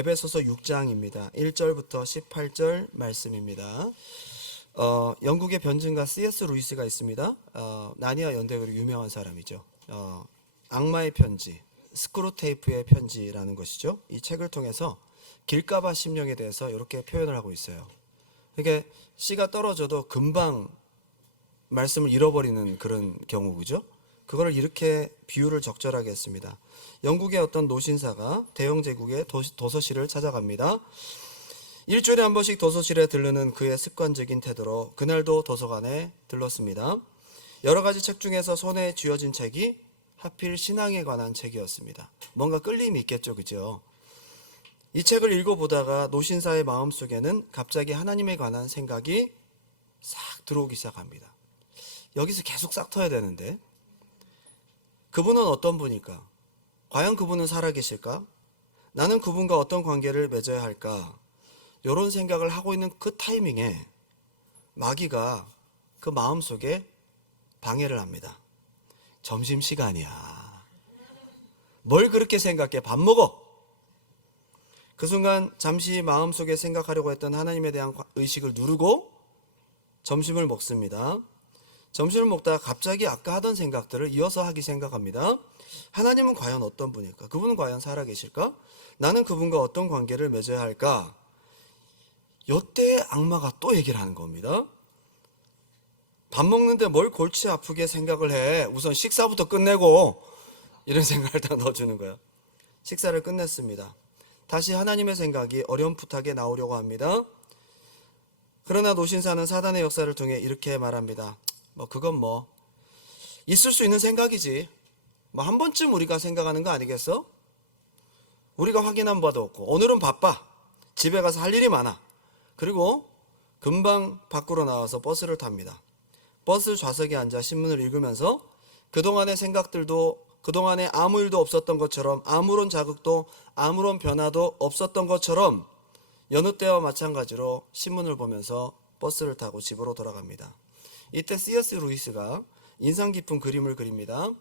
에베소서 6장입니다. 1절부터 18절 말씀입니다. 영국의 변증가 C.S. 루이스가 있습니다. 나니아 연대교로 유명한 사람이죠. 악마의 편지, 스크루테이프의 편지라는 것이죠. 이 책을 통해서 길가바 심령에 대해서 이렇게 표현을 하고 있어요. 이게 씨가 떨어져도 금방 말씀을 잃어버리는 그런 경우, 그죠? 그거를 이렇게 비유를 적절하게 했습니다. 영국의 어떤 노신사가 대영 제국의 도서실을 찾아갑니다. 일주일에 한 번씩 도서실에 들르는 그의 습관적인 태도로 그날도 도서관에 들렀습니다. 여러 가지 책 중에서 손에 쥐어진 책이 하필 신앙에 관한 책이었습니다. 뭔가 끌림이 있겠죠, 그죠? 이 책을 읽어보다가 노신사의 마음속에는 갑자기 하나님에 관한 생각이 싹 들어오기 시작합니다. 여기서 계속 싹 터야 되는데 그분은 어떤 분일까? 과연 그분은 살아계실까? 나는 그분과 어떤 관계를 맺어야 할까? 이런 생각을 하고 있는 그 타이밍에 마귀가 그 마음속에 방해를 합니다. 점심시간이야. 뭘 그렇게 생각해? 밥 먹어. 그 순간 잠시 마음속에 생각하려고 했던 하나님에 대한 의식을 누르고 점심을 먹습니다. 점심을 먹다가 갑자기 아까 하던 생각들을 이어서 하기 생각합니다. 하나님은 과연 어떤 분일까? 그분은 과연 살아계실까? 나는 그분과 어떤 관계를 맺어야 할까? 이때 악마가 또 얘기를 하는 겁니다. 밥 먹는데 뭘 골치 아프게 생각을 해. 우선 식사부터 끝내고 이런 생각을 딱 넣어주는 거예요. 식사를 끝냈습니다. 다시 하나님의 생각이 어렴풋하게 나오려고 합니다. 그러나 노신사는 사단의 역사를 통해 이렇게 말합니다. 그건 있을 수 있는 생각이지. 한 번쯤 우리가 생각하는 거 아니겠어? 우리가 확인한 바도 없고 오늘은 바빠. 집에 가서 할 일이 많아. 그리고 금방 밖으로 나와서 버스를 탑니다. 버스 좌석에 앉아 신문을 읽으면서 그동안의 생각들도 그동안에 아무 일도 없었던 것처럼 아무런 자극도 아무런 변화도 없었던 것처럼 여느 때와 마찬가지로 신문을 보면서 버스를 타고 집으로 돌아갑니다. 이때 C.S. 루이스가 인상 깊은 그림을 그립니다.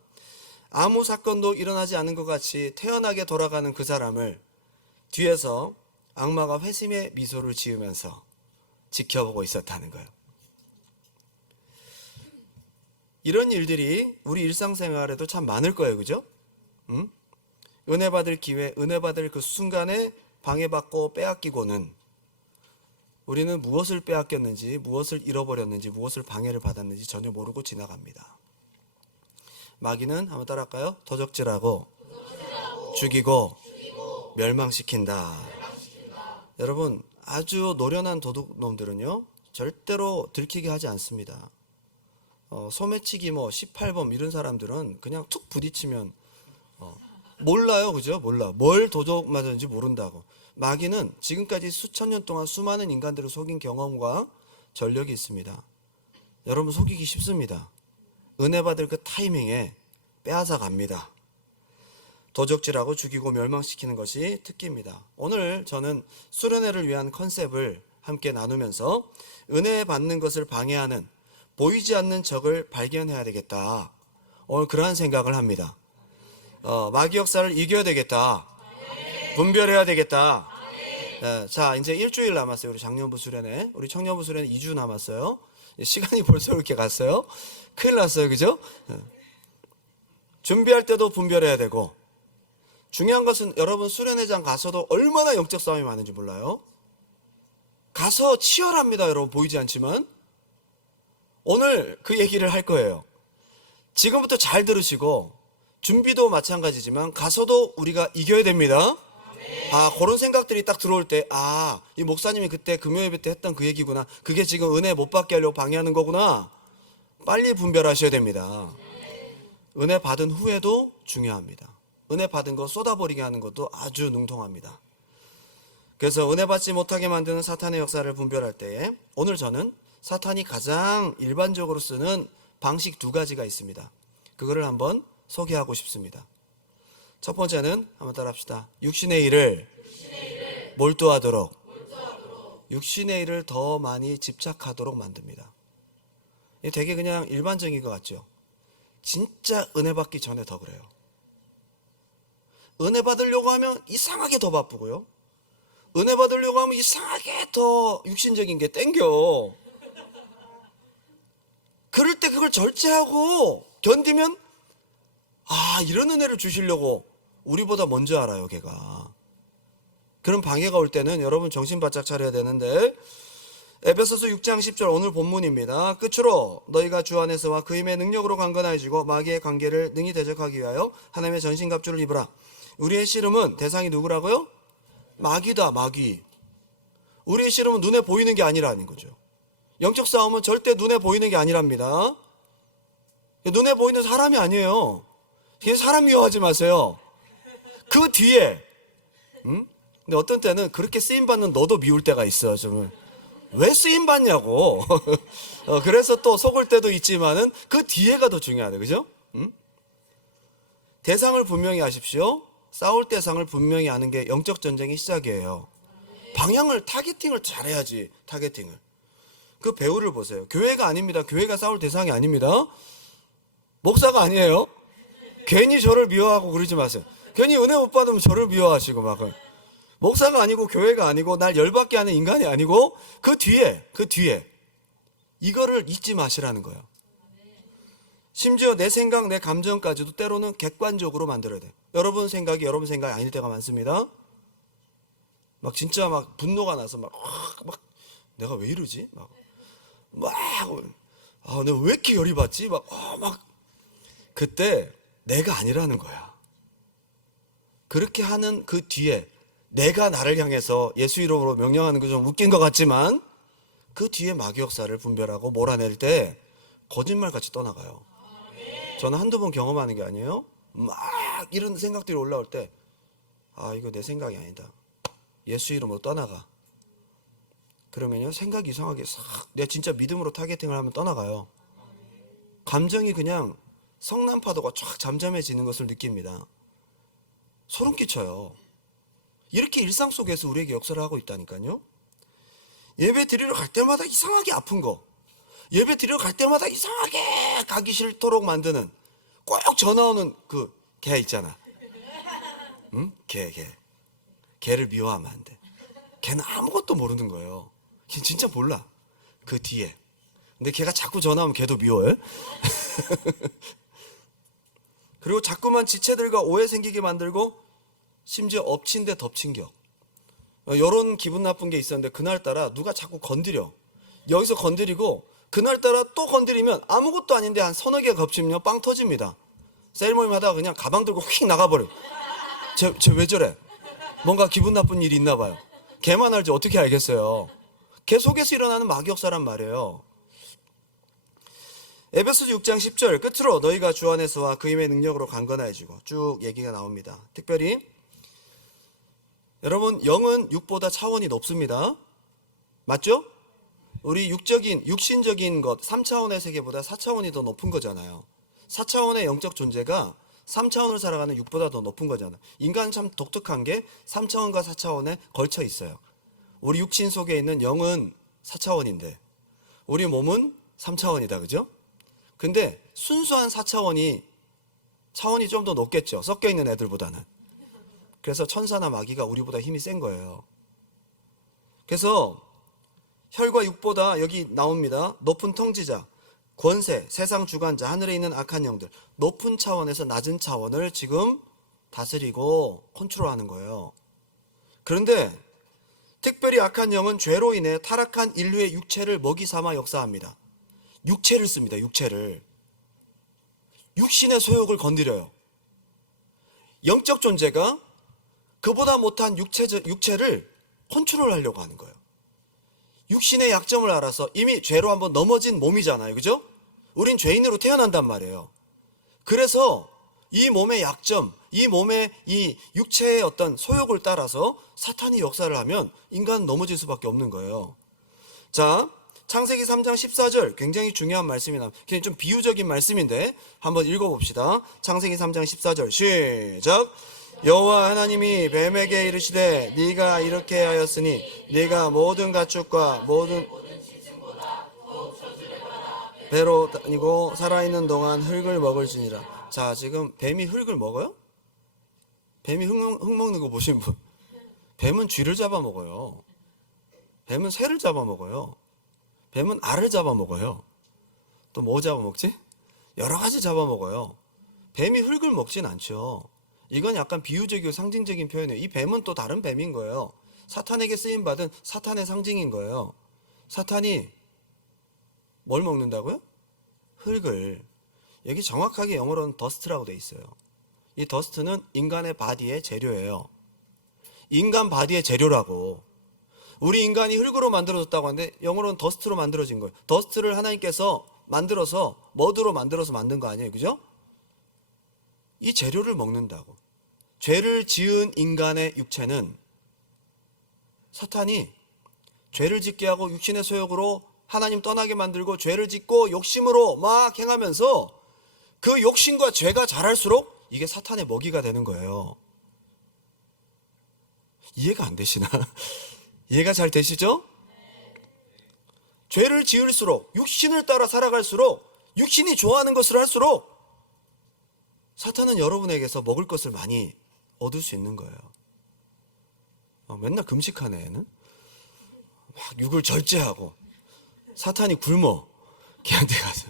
아무 사건도 일어나지 않은 것 같이 태연하게 돌아가는 그 사람을 뒤에서 악마가 회심의 미소를 지으면서 지켜보고 있었다는 거예요. 이런 일들이 우리 일상생활에도 참 많을 거예요, 그죠? 은혜 받을 기회, 은혜 받을 그 순간에 방해받고 빼앗기고는 우리는 무엇을 빼앗겼는지, 무엇을 잃어버렸는지, 무엇을 방해를 받았는지 전혀 모르고 지나갑니다. 마귀는 한번 따라할까요? 도적질하고 죽이고 멸망시킨다. 여러분, 아주 노련한 도둑놈들은요 절대로 들키게 하지 않습니다. 소매치기 18범 이런 사람들은 그냥 툭 부딪히면 몰라요, 그죠? 몰라. 뭘 도적 맞았는지 모른다고. 마귀는 지금까지 수천 년 동안 수많은 인간들을 속인 경험과 전력이 있습니다. 여러분 속이기 쉽습니다. 은혜 받을 그 타이밍에 빼앗아 갑니다. 도적질하고 죽이고 멸망시키는 것이 특기입니다. 오늘 저는 수련회를 위한 컨셉을 함께 나누면서 은혜 받는 것을 방해하는 보이지 않는 적을 발견해야 되겠다. 오늘 그러한 생각을 합니다. 마귀 역사를 이겨야 되겠다. 분별해야 되겠다. 자, 이제 일주일 남았어요. 우리 작년부 수련회. 우리 청년부 수련회 2주 남았어요. 시간이 벌써 이렇게 갔어요. 큰일 났어요, 그죠? 준비할 때도 분별해야 되고, 중요한 것은 여러분 수련회장 가서도 얼마나 영적 싸움이 많은지 몰라요. 가서 치열합니다, 여러분. 보이지 않지만 오늘 그 얘기를 할 거예요. 지금부터 잘 들으시고, 준비도 마찬가지지만 가서도 우리가 이겨야 됩니다. 그런 생각들이 딱 들어올 때, 이 목사님이 그때 금요예배 때 했던 그 얘기구나. 그게 지금 은혜 못 받게 하려고 방해하는 거구나. 빨리 분별하셔야 됩니다. 은혜 받은 후에도 중요합니다. 은혜 받은 거 쏟아버리게 하는 것도 아주 능통합니다. 그래서 은혜 받지 못하게 만드는 사탄의 역사를 분별할 때에 오늘 저는 사탄이 가장 일반적으로 쓰는 방식 2가지가 있습니다. 그거를 한번 소개하고 싶습니다. 첫 번째는 한번 따라합시다. 육신의 일을 몰두하도록, 육신의 일을 더 많이 집착하도록 만듭니다. 이게 되게 그냥 일반적인 것 같죠? 진짜 은혜 받기 전에 더 그래요. 은혜 받으려고 하면 이상하게 더 바쁘고요. 은혜 받으려고 하면 이상하게 더 육신적인 게 땡겨. 그럴 때 그걸 절제하고 견디면 이런 은혜를 주시려고 우리보다 먼저 알아요, 걔가. 그런 방해가 올 때는 여러분 정신 바짝 차려야 되는데, 에베소서 6장 10절 오늘 본문입니다. 끝으로 너희가 주 안에서와 그 힘의 능력으로 강건해지고 마귀의 관계를 능히 대적하기 위하여 하나님의 전신갑주를 입으라. 우리의 씨름은 대상이 누구라고요? 마귀다, 마귀. 우리의 씨름은 눈에 보이는 게 아니라는 거죠. 영적 싸움은 절대 눈에 보이는 게 아니랍니다. 눈에 보이는 사람이 아니에요. 사람 미워하지 마세요. 그 뒤에 근데 어떤 때는 그렇게 쓰임받는 너도 미울 때가 있어. 좀 왜 쓰임받냐고. 그래서 또 속을 때도 있지만은 그 뒤에가 더 중요하다. 그죠? 대상을 분명히 하십시오. 싸울 대상을 분명히 하는 게 영적 전쟁의 시작이에요. 방향을, 타겟팅을 잘해야지. 타겟팅을. 그 배우를 보세요. 교회가 아닙니다. 교회가 싸울 대상이 아닙니다. 목사가 아니에요. 괜히 저를 미워하고 그러지 마세요. 괜히 은혜 못 받으면 저를 미워하시고 막. 목사가 아니고 교회가 아니고 날 열받게 하는 인간이 아니고 그 뒤에 이거를 잊지 마시라는 거예요. 심지어 내 생각, 내 감정까지도 때로는 객관적으로 만들어야 돼. 여러분 생각이 아닐 때가 많습니다. 막 진짜 막 분노가 나서 막 내가 왜 이러지? 내가 왜 이렇게 열이 받지? 그때 내가 아니라는 거야. 그렇게 하는 그 뒤에 내가 나를 향해서 예수 이름으로 명령하는 거 좀 웃긴 것 같지만 그 뒤에 마귀 역사를 분별하고 몰아낼 때 거짓말같이 떠나가요. 저는 한두 번 경험하는 게 아니에요. 막 이런 생각들이 올라올 때 이거 내 생각이 아니다. 예수 이름으로 떠나가. 그러면요 생각이 이상하게 내가 진짜 믿음으로 타겟팅을 하면 떠나가요. 감정이 그냥 성난파도가 쫙 잠잠해지는 것을 느낍니다. 소름 끼쳐요. 이렇게 일상 속에서 우리에게 역사를 하고 있다니까요. 예배 드리러 갈 때마다 이상하게 아픈 거, 예배 드리러 갈 때마다 이상하게 가기 싫도록 만드는 꼭 전화 오는 그 개 있잖아. 걔를 미워하면 안 돼. 걔는 아무것도 모르는 거예요. 걔 진짜 몰라. 그 뒤에. 근데 걔가 자꾸 전화하면 걔도 미워요. 그리고 자꾸만 지체들과 오해 생기게 만들고 심지어 엎친 데 덮친 격. 이런 기분 나쁜 게 있었는데 그날따라 누가 자꾸 건드려. 여기서 건드리고 그날따라 또 건드리면 아무것도 아닌데 한 서너 개가 겹치면 빵 터집니다. 셀 모임 하다가 그냥 가방 들고 휙 나가버려. 쟤 왜 저래? 뭔가 기분 나쁜 일이 있나 봐요. 걔만 알지 어떻게 알겠어요. 걔 속에서 일어나는 마귀 역사란 말이에요. 에베소서 6장 10절 끝으로 너희가 주 안에서와 그 힘의 능력으로 강건해지고 쭉 얘기가 나옵니다. 특별히 여러분 영은 육보다 차원이 높습니다. 맞죠? 우리 육신적인 것 3차원의 세계보다 4차원이 더 높은 거잖아요. 4차원의 영적 존재가 3차원을 살아가는 육보다 더 높은 거잖아요. 인간은 참 독특한 게 3차원과 4차원에 걸쳐 있어요. 우리 육신 속에 있는 영은 4차원인데 우리 몸은 3차원이다. 그죠? 근데 순수한 4차원이 차원이 좀 더 높겠죠. 섞여 있는 애들보다는. 그래서 천사나 마귀가 우리보다 힘이 센 거예요. 그래서 혈과 육보다 여기 나옵니다. 높은 통치자, 권세, 세상 주관자, 하늘에 있는 악한 영들, 높은 차원에서 낮은 차원을 지금 다스리고 컨트롤하는 거예요. 그런데 특별히 악한 영은 죄로 인해 타락한 인류의 육체를 먹이 삼아 역사합니다. 육체를 씁니다. 육체를. 육신의 소욕을 건드려요. 영적 존재가 그보다 못한 육체를 컨트롤하려고 하는 거예요. 육신의 약점을 알아서 이미 죄로 한번 넘어진 몸이잖아요. 그죠? 우린 죄인으로 태어난단 말이에요. 그래서 이 몸의 약점, 이 몸의 이 육체의 어떤 소욕을 따라서 사탄이 역사를 하면 인간은 넘어질 수밖에 없는 거예요. 자, 창세기 3장 14절 굉장히 중요한 말씀이나 그냥 좀 비유적인 말씀인데 한번 읽어봅시다. 창세기 3장 14절 시작. 여호와 하나님이 뱀에게 이르시되 네가 이렇게 하였으니 네가 모든 가축과 모든 배로 다니고 살아있는 동안 흙을 먹을지니라. 자, 지금 뱀이 흙을 먹어요? 뱀이 흙 먹는 거 보신 분? 뱀은 쥐를 잡아먹어요. 뱀은 새를 잡아먹어요. 뱀은 알을 잡아먹어요. 또 뭐 잡아먹지? 여러 가지 잡아먹어요. 뱀이 흙을 먹진 않죠. 이건 약간 비유적이고 상징적인 표현이에요. 이 뱀은 또 다른 뱀인 거예요. 사탄에게 쓰임받은 사탄의 상징인 거예요. 사탄이 뭘 먹는다고요? 흙을. 여기 정확하게 영어로는 더스트라고 돼 있어요. 이 더스트는 인간의 바디의 재료예요. 인간 바디의 재료라고. 우리 인간이 흙으로 만들어졌다고 하는데 영어로는 더스트로 만들어진 거예요. 더스트를 하나님께서 만들어서 머드로 만들어서 만든 거 아니에요, 그죠? 이 재료를 먹는다고. 죄를 지은 인간의 육체는 사탄이 죄를 짓게 하고 육신의 소욕으로 하나님 떠나게 만들고 죄를 짓고 욕심으로 막 행하면서 그 욕심과 죄가 자랄수록 이게 사탄의 먹이가 되는 거예요. 이해가 안 되시나? 이해가 잘 되시죠? 죄를 지을수록 육신을 따라 살아갈수록 육신이 좋아하는 것을 할수록 사탄은 여러분에게서 먹을 것을 많이 얻을 수 있는 거예요. 맨날 금식하네 얘는. 막 육을 절제하고 사탄이 굶어. 걔한테 가서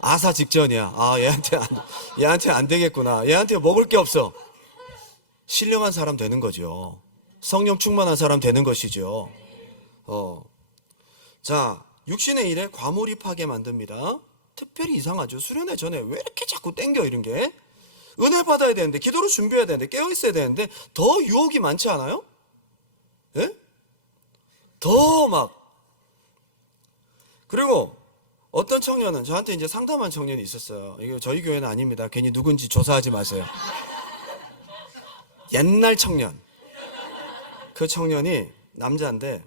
아사 직전이야. 얘한테 안 되겠구나. 얘한테 먹을 게 없어. 신령한 사람 되는 거죠. 성령 충만한 사람 되는 것이죠. 자, 육신의 일에 과몰입하게 만듭니다. 특별히 이상하죠. 수련회 전에 왜 이렇게 자꾸 땡겨 이런 게. 은혜 받아야 되는데, 기도로 준비해야 되는데, 깨어있어야 되는데 더 유혹이 많지 않아요? 예? 더 막. 그리고 어떤 청년은 저한테 이제 상담한 청년이 있었어요. 이거 저희 교회는 아닙니다. 괜히 누군지 조사하지 마세요. 옛날 청년. 그 청년이 남자인데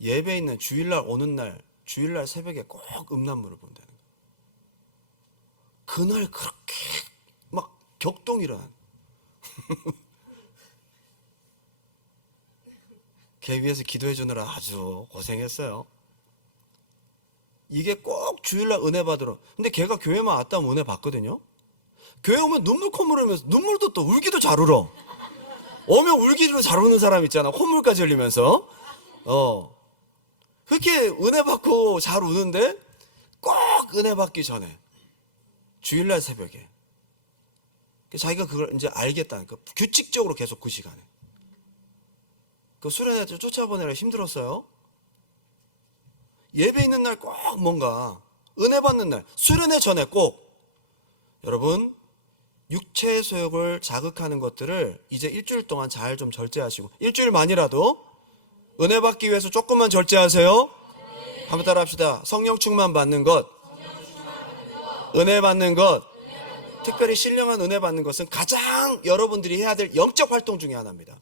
예배 있는 주일날 오는 날, 주일날 새벽에 꼭 음란물을 본다는 거예요. 그날 그렇게 막 격동이 일어난. 걔 위해서 기도해 주느라 아주 고생했어요. 이게 꼭 주일날 은혜 받으러. 근데 걔가 교회만 왔다면 은혜 받거든요. 교회 오면 눈물 콧물 흘리면서, 눈물도 또 울기도 잘 울어. 오면 울기로 잘 우는 사람 있잖아. 콧물까지 흘리면서. 그렇게 은혜 받고 잘 우는데 꼭 은혜 받기 전에 주일날 새벽에 자기가 그걸 이제 알겠다니까. 규칙적으로 계속 그 시간에. 그 수련회 쫓아보내라 힘들었어요. 예배 있는 날 꼭 뭔가 은혜 받는 날, 수련회 전에 꼭 여러분 육체의 소욕을 자극하는 것들을 이제 일주일 동안 잘 좀 절제하시고, 일주일만이라도 은혜 받기 위해서 조금만 절제하세요. 한번 따라 합시다. 성령 충만 받는 것, 은혜 받는 것, 특별히 신령한 은혜 받는 것은 가장 여러분들이 해야 될 영적 활동 중에 하나입니다.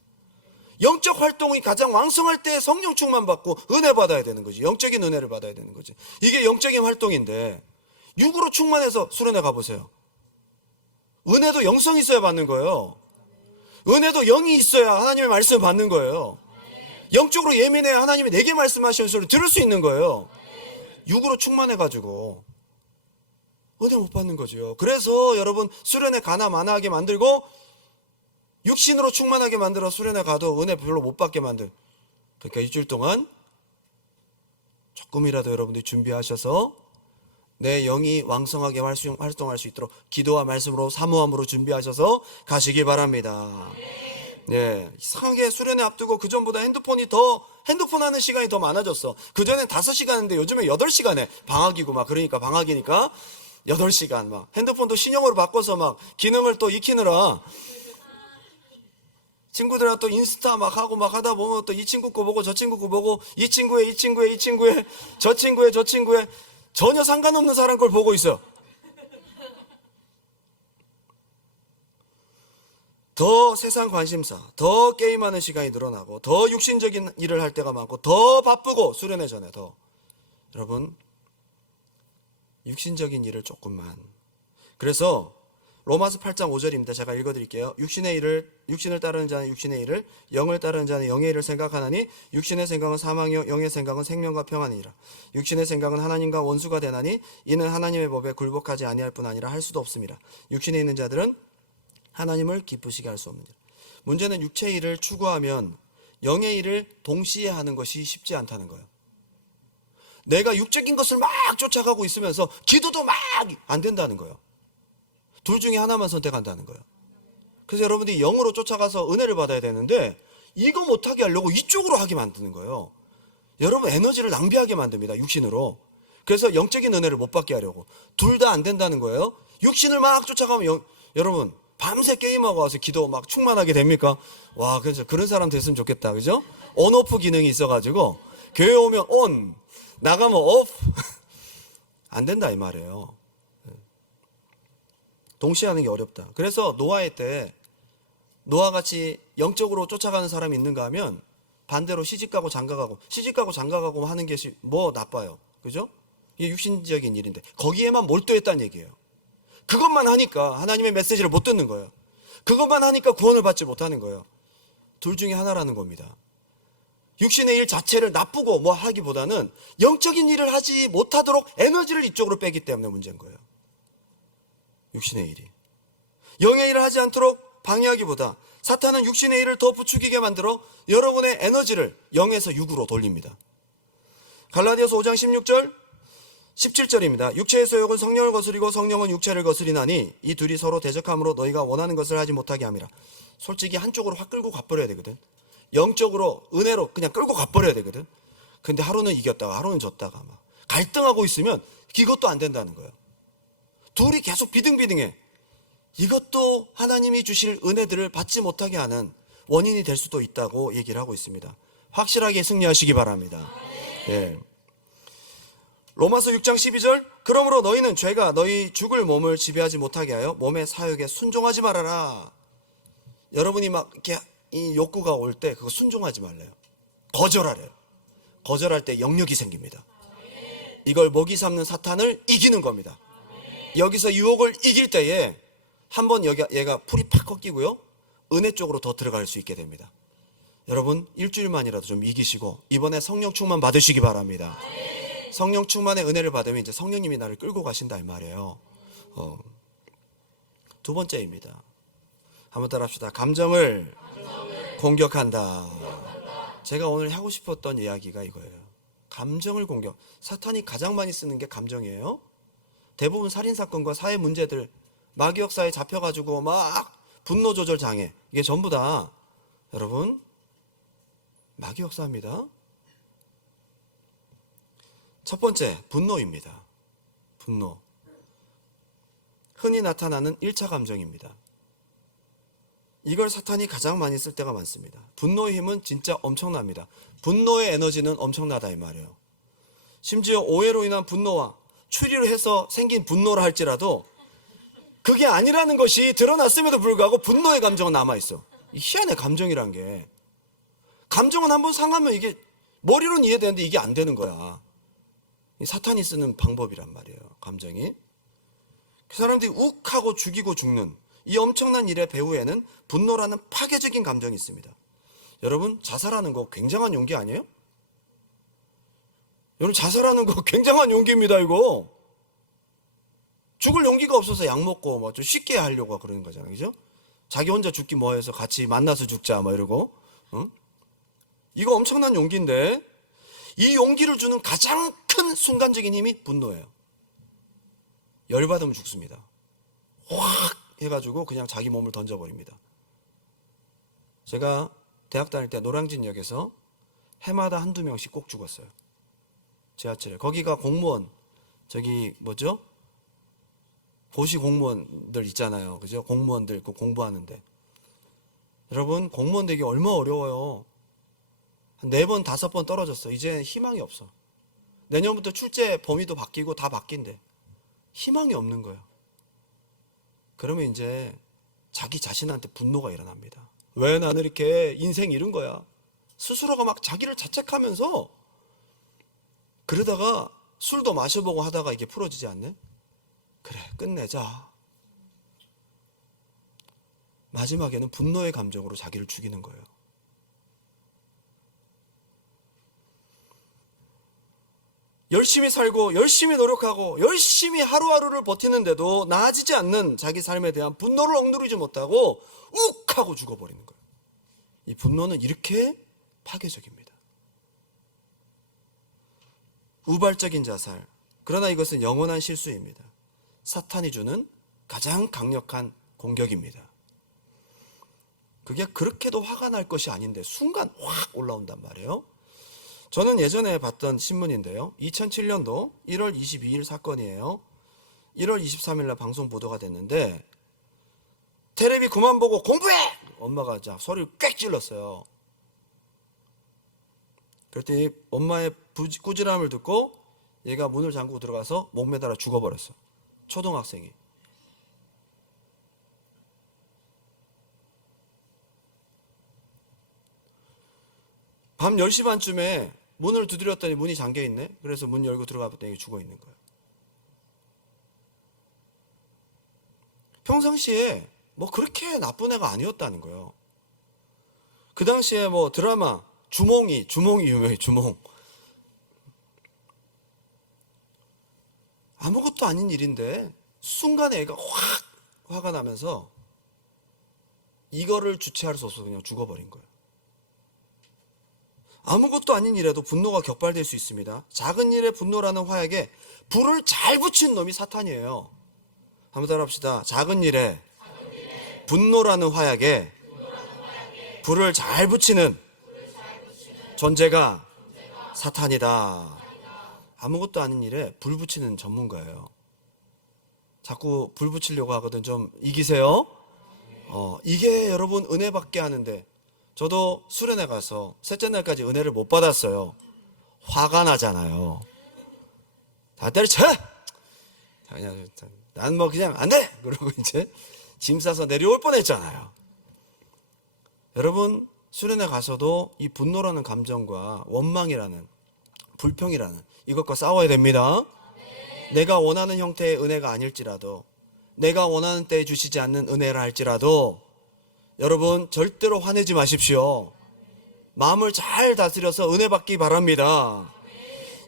영적 활동이 가장 왕성할 때 성령 충만 받고 은혜 받아야 되는 거지. 영적인 은혜를 받아야 되는 거지. 이게 영적인 활동인데 육으로 충만해서 수련회 가보세요. 은혜도 영성이 있어야 받는 거예요. 은혜도 영이 있어야 하나님의 말씀을 받는 거예요. 영적으로 예민해야 하나님이 내게 말씀하시는 소리를 들을 수 있는 거예요. 육으로 충만해가지고 은혜 못 받는 거죠. 그래서 여러분 수련회 가나 마나하게 만들고 육신으로 충만하게 만들어 수련회 가도 은혜 별로 못 받게 만들. 그러니까 일주일 동안 조금이라도 여러분들이 준비하셔서 내 영이 왕성하게 활동할 수 있도록 기도와 말씀으로 사모함으로 준비하셔서 가시기 바랍니다. 네, 이상하게 수련회 앞두고 그전보다 핸드폰 하는 시간이 더 많아졌어. 그전엔 5시간인데 요즘에 8시간에 방학이고 막 그러니까 방학이니까 8시간 막 핸드폰도 신형으로 바꿔서 막 기능을 또 익히느라 친구들이랑 또 인스타 막 하고 막 하다 보면 또 이 친구 거 보고 저 친구 거 보고 이 친구의 저 친구의 전혀 상관없는 사람 걸 보고 있어요. 더 세상 관심사, 더 게임하는 시간이 늘어나고 더 육신적인 일을 할 때가 많고 더 바쁘고 수련회 전에 더 여러분 육신적인 일을 조금만. 그래서 로마서 8장 5절입니다. 제가 읽어드릴게요. 육신을 따르는 자는 육신의 일을, 영을 따르는 자는 영의 일을 생각하나니 육신의 생각은 사망이요 영의 생각은 생명과 평안이니라. 육신의 생각은 하나님과 원수가 되나니 이는 하나님의 법에 굴복하지 아니할 뿐 아니라 할 수도 없습니다. 육신에 있는 자들은 하나님을 기쁘시게 할 수 없느니라. 문제는 육체의 일을 추구하면 영의 일을 동시에 하는 것이 쉽지 않다는 거예요. 내가 육적인 것을 막 쫓아가고 있으면서 기도도 막 안 된다는 거예요. 둘 중에 하나만 선택한다는 거예요. 그래서 여러분들이 영으로 쫓아가서 은혜를 받아야 되는데 이거 못하게 하려고 이쪽으로 하게 만드는 거예요. 여러분 에너지를 낭비하게 만듭니다. 육신으로. 그래서 영적인 은혜를 못 받게 하려고. 둘 다 안 된다는 거예요. 육신을 막 쫓아가면 여러분 밤새 게임하고 와서 기도 막 충만하게 됩니까? 와, 그래서 그런 사람 됐으면 좋겠다. 그죠? 온오프 기능이 있어가지고 교회 오면 온, 나가면 오프. 안 된다 이 말이에요. 동시에 하는 게 어렵다. 그래서 노아의 때 노아같이 영적으로 쫓아가는 사람이 있는가 하면 반대로 시집가고 장가가고 하는 게 뭐 나빠요. 그죠? 이게 육신적인 일인데 거기에만 몰두했다는 얘기예요. 그것만 하니까 하나님의 메시지를 못 듣는 거예요. 그것만 하니까 구원을 받지 못하는 거예요. 둘 중에 하나라는 겁니다. 육신의 일 자체를 나쁘고 뭐 하기보다는 영적인 일을 하지 못하도록 에너지를 이쪽으로 빼기 때문에 문제인 거예요. 육신의 일이. 영의 일을 하지 않도록 방해하기보다 사탄은 육신의 일을 더 부추기게 만들어 여러분의 에너지를 영에서 육으로 돌립니다. 갈라디아서 5장 16절 17절입니다. 육체의 소욕은 성령을 거스리고 성령은 육체를 거스리나니 이 둘이 서로 대적함으로 너희가 원하는 것을 하지 못하게 함이라. 솔직히 한쪽으로 확 끌고 가버려야 되거든. 영적으로 은혜로 그냥 끌고 가버려야 되거든. 근데 하루는 이겼다가 하루는 졌다가 막 갈등하고 있으면 이것도 안 된다는 거예요. 둘이 계속 비등비등해. 이것도 하나님이 주실 은혜들을 받지 못하게 하는 원인이 될 수도 있다고 얘기를 하고 있습니다. 확실하게 승리하시기 바랍니다. 예. 로마서 6장 12절 그러므로 너희는 죄가 너희 죽을 몸을 지배하지 못하게 하여 몸의 사욕에 순종하지 말아라. 여러분이 막 이렇게 이 욕구가 올 때 그거 순종하지 말래요. 거절하래요. 거절할 때 영역이 생깁니다. 이걸 먹이 삼는 사탄을 이기는 겁니다. 여기서 유혹을 이길 때에 한번 얘가 풀이 팍 꺾이고요. 은혜 쪽으로 더 들어갈 수 있게 됩니다. 여러분 일주일만이라도 좀 이기시고 이번에 성령 충만 받으시기 바랍니다. 성령 충만의 은혜를 받으면 이제 성령님이 나를 끌고 가신다 이 말이에요. 두 번째입니다. 한번 따라 합시다. 감정을 공격한다. 제가 오늘 하고 싶었던 이야기가 이거예요. 감정을 공격. 사탄이 가장 많이 쓰는 게 감정이에요. 대부분 살인사건과 사회 문제들 마귀역사에 잡혀가지고 막 분노 조절 장애 이게 전부 다 여러분 마귀역사입니다. 첫 번째 분노입니다. 분노. 흔히 나타나는 1차 감정입니다. 이걸 사탄이 가장 많이 쓸 때가 많습니다. 분노의 힘은 진짜 엄청납니다. 분노의 에너지는 엄청나다 이 말이에요. 심지어 오해로 인한 분노와 추리를 해서 생긴 분노라 할지라도 그게 아니라는 것이 드러났음에도 불구하고 분노의 감정은 남아있어. 희한해 감정이란 게. 감정은 한번 상하면 이게 머리로는 이해되는데 이게 안 되는 거야. 사탄이 쓰는 방법이란 말이에요. 감정이. 그 사람들이 욱하고 죽이고 죽는 이 엄청난 일의 배후에는 분노라는 파괴적인 감정이 있습니다. 여러분 자살하는 거 굉장한 용기 아니에요? 여러분 자살하는 거 굉장한 용기입니다. 이거 죽을 용기가 없어서 약 먹고 뭐 좀 쉽게 하려고 그러는 거잖아요. 그죠? 자기 혼자 죽기 뭐해서 같이 만나서 죽자 뭐 이러고. 응? 이거 엄청난 용기인데 이 용기를 주는 가장 큰 순간적인 힘이 분노예요. 열받으면 죽습니다. 확 해가지고 그냥 자기 몸을 던져버립니다. 제가 대학 다닐 때 노량진역에서 해마다 한두 명씩 꼭 죽었어요. 지하철에. 거기가 공무원 저기 뭐죠? 고시 공무원들 있잖아요. 그죠? 공무원들 그 공부하는데. 여러분 공무원 되기 얼마나 어려워요. 한 4번 5번 떨어졌어. 이제 희망이 없어. 내년부터 출제 범위도 바뀌고 다 바뀐대. 희망이 없는 거예요. 그러면 이제 자기 자신한테 분노가 일어납니다. 왜 나는 이렇게 인생 잃은 거야. 스스로가 막 자기를 자책하면서 그러다가 술도 마셔보고 하다가 이게 풀어지지 않네. 그래 끝내자. 마지막에는 분노의 감정으로 자기를 죽이는 거예요. 열심히 살고 열심히 노력하고 열심히 하루하루를 버티는데도 나아지지 않는 자기 삶에 대한 분노를 억누르지 못하고 욱 하고 죽어버리는 거예요. 이 분노는 이렇게 파괴적입니다. 우발적인 자살. 그러나 이것은 영원한 실수입니다. 사탄이 주는 가장 강력한 공격입니다. 그게 그렇게도 화가 날 것이 아닌데 순간 확 올라온단 말이에요. 저는 예전에 봤던 신문인데요. 2007년도 1월 22일 사건이에요. 1월 23일 날 방송 보도가 됐는데 테레비 그만 보고 공부해! 엄마가 자 소리를 꽥 질렀어요. 그랬더니 엄마의 꾸지람을 듣고 얘가 문을 잠그고 들어가서 목 매달아 죽어버렸어. 초등학생이. 밤 10시 반쯤에 문을 두드렸더니 문이 잠겨있네. 그래서 문 열고 들어가 봤더니 죽어있는 거예요. 평상시에 뭐 그렇게 나쁜 애가 아니었다는 거예요. 그 당시에 뭐 드라마 주몽이 유명해. 주몽. 아무것도 아닌 일인데 순간에 애가 확 화가 나면서 이거를 주체할 수 없어서 그냥 죽어버린 거예요. 아무것도 아닌 일에도 분노가 격발될 수 있습니다. 작은 일에 분노라는 화약에 불을 잘 붙인 놈이 사탄이에요. 한번 따라합시다. 작은 일에 분노라는 화약에 불을 잘 붙이는 존재가 사탄이다. 아무것도 아닌 일에 불 붙이는 전문가예요. 자꾸 불 붙이려고 하거든. 좀 이기세요. 이게 여러분 은혜 받게 하는데 저도 수련회 가서 셋째 날까지 은혜를 못 받았어요. 화가 나잖아요. 다 때려쳐! 난 뭐 그냥 안 돼! 그러고 이제 짐 싸서 내려올 뻔했잖아요. 여러분 수련회 가서도 이 분노라는 감정과 원망이라는 불평이라는 이것과 싸워야 됩니다. 내가 원하는 형태의 은혜가 아닐지라도 내가 원하는 때에 주시지 않는 은혜라 할지라도 여러분 절대로 화내지 마십시오. 마음을 잘 다스려서 은혜 받기 바랍니다.